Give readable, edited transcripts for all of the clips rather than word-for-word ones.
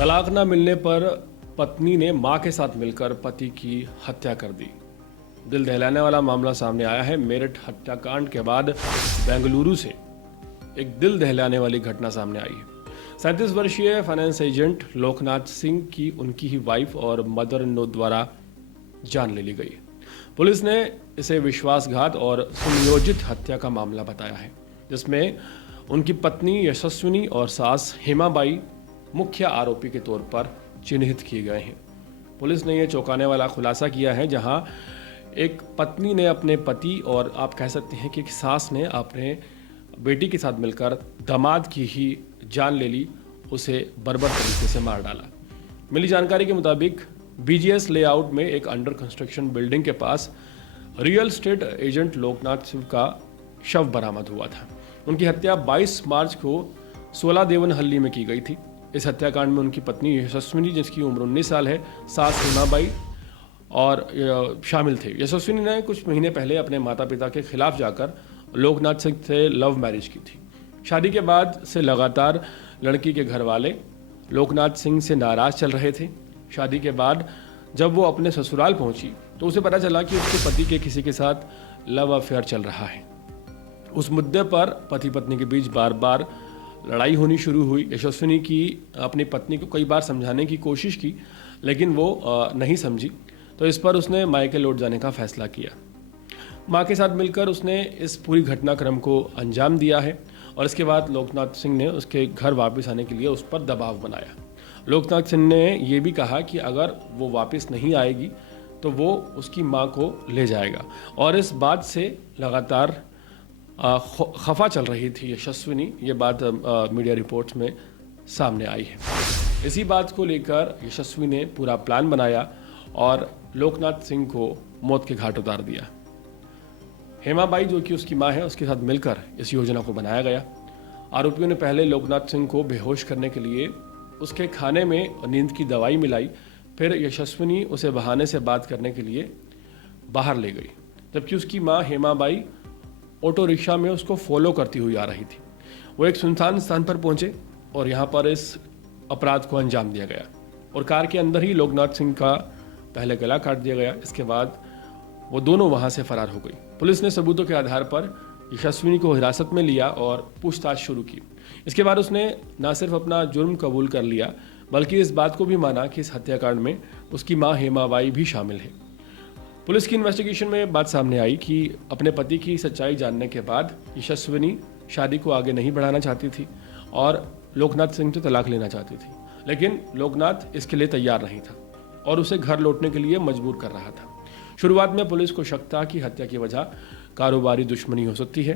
तलाक न मिलने पर पत्नी ने मां के साथ मिलकर पति की हत्या कर दी। दिल दहलाने वाला मामला सामने आया है। मेरठ हत्याकांड के बाद बेंगलुरु से एक दिल दहलाने वाली घटना सामने आई है। 37 वर्षीय फाइनेंस एजेंट लोकनाथ सिंह की उनकी ही वाइफ और मदर इन लॉ द्वारा जान ले ली गई। पुलिस ने इसे विश्वासघात और सुनियोजित हत्या का मामला बताया है, जिसमें उनकी पत्नी यशस्विनी और सास हेमाबाई मुख्य आरोपी के तौर पर चिन्हित किए गए हैं। पुलिस ने यह चौंकाने वाला खुलासा किया है, जहां एक पत्नी ने अपने पति और आप कह सकते हैं कि एक सास ने अपने बेटी के साथ मिलकर दामाद की ही जान ले ली, उसे बर्बर तरीके से मार डाला। मिली जानकारी के मुताबिक बीजीएस लेआउट में एक अंडर कंस्ट्रक्शन बिल्डिंग के पास real estate agent Loknath Singh का शव बरामद हुआ था। उनकी हत्या 22 मार्च को 16 देवनहल्ली में की गई थी। इस हत्याकांड में उनकी पत्नी यशस्विनी, जिसकी उम्र 19 साल है, सास हेमाबाई और शामिल थे। यशस्विनी ने कुछ महीने पहले अपने माता पिता के खिलाफ जाकर लोकनाथ सिंह से लव मैरिज की थी। शादी के बाद से लगातार लड़की के घर वाले लोकनाथ सिंह से नाराज चल रहे थे। शादी के बाद जब वो अपने ससुराल पहुंची तो उसे पता चला कि उसके पति के किसी के साथ लव अफेयर चल रहा है। उस मुद्दे पर पति पत्नी के बीच बार बार लड़ाई होनी शुरू हुई। यशस्विनी की अपनी पत्नी को कई बार समझाने की कोशिश की, लेकिन वो नहीं समझी, तो इस पर उसने मायके लौट जाने का फैसला किया। मां के साथ मिलकर उसने इस पूरी घटनाक्रम को अंजाम दिया है और इसके बाद लोकनाथ सिंह ने उसके घर वापस आने के लिए उस पर दबाव बनाया। लोकनाथ सिंह ने यह भी कहा कि अगर वो वापस नहीं आएगी तो वो उसकी मां को ले जाएगा, और इस बात से लगातार खफा चल रही थी यशस्विनी। ये बात मीडिया रिपोर्ट्स में सामने आई है। इसी बात को लेकर यशस्वी ने पूरा प्लान बनाया और लोकनाथ सिंह को मौत के घाट उतार दिया। हेमाबाई, जो कि उसकी मां है, उसके साथ मिलकर इस योजना को बनाया गया। आरोपियों ने पहले लोकनाथ सिंह को बेहोश करने के लिए उसके खाने में नींद की दवाई मिलाई। फिर यशस्विनी उसे बहाने से बात करने के लिए बाहर ले गई, जबकि उसकी मां हेमाबाई ऑटो रिक्शा में उसको फॉलो करती हुई आ रही थी। वो एक सुनसान स्थान पर पहुंचे और यहाँ पर इस अपराध को अंजाम दिया गया और कार के अंदर ही लोकनाथ सिंह का पहले गला काट दिया गया। इसके बाद वो दोनों वहां से फरार हो गई। पुलिस ने सबूतों के आधार पर यशस्विनी को हिरासत में लिया और पूछताछ शुरू की। इसके बाद उसने न सिर्फ अपना जुर्म कबूल कर लिया, बल्कि इस बात को भी माना कि इस हत्याकांड में उसकी मां हेमाबाई भी शामिल है। पुलिस की इन्वेस्टिगेशन में बात सामने आई कि अपने पति की सच्चाई जानने के बाद यशस्विनी शादी को आगे नहीं बढ़ाना चाहती थी और लोकनाथ सिंह से तलाक लेना चाहती थी, लेकिन लोकनाथ इसके लिए तैयार नहीं था और उसे घर लौटने के लिए मजबूर कर रहा था। शुरुआत में पुलिस को शक था कि हत्या की वजह कारोबारी दुश्मनी हो सकती है,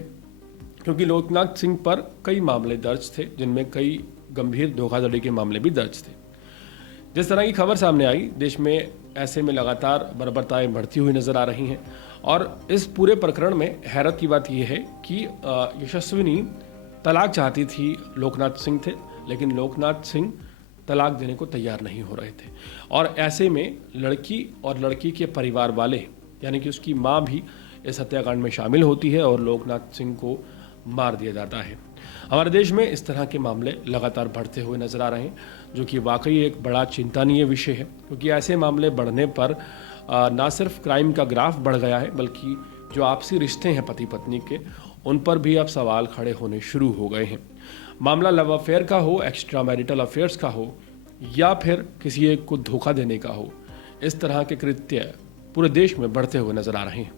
क्योंकि लोकनाथ सिंह पर कई मामले दर्ज थे, जिनमें कई गंभीर धोखाधड़ी के मामले भी दर्ज थे। जिस तरह की खबर सामने आई, देश में ऐसे में लगातार बर्बरताएं बढ़ती हुई नजर आ रही हैं और इस पूरे प्रकरण में हैरत की बात यह है कि यशस्विनी तलाक चाहती थी, लोकनाथ सिंह थे, लेकिन लोकनाथ सिंह तलाक देने को तैयार नहीं हो रहे थे। और ऐसे में लड़की और लड़की के परिवार वाले, यानी कि उसकी माँ भी इस हत्याकांड में शामिल होती है और लोकनाथ सिंह को मार दिया जाता है। हमारे देश में इस तरह के मामले लगातार बढ़ते हुए नजर आ रहे हैं, जो कि वाकई एक बड़ा चिंतनीय विषय है, क्योंकि ऐसे मामले बढ़ने पर ना सिर्फ क्राइम का ग्राफ बढ़ गया है, बल्कि जो आपसी रिश्ते हैं पति पत्नी के, उन पर भी अब सवाल खड़े होने शुरू हो गए हैं। मामला लव अफेयर का हो, एक्स्ट्रा मैरिटल अफेयर्स का हो, या फिर किसी एक को धोखा देने का हो, इस तरह के कृत्य पूरे देश में बढ़ते हुए नजर आ रहे हैं।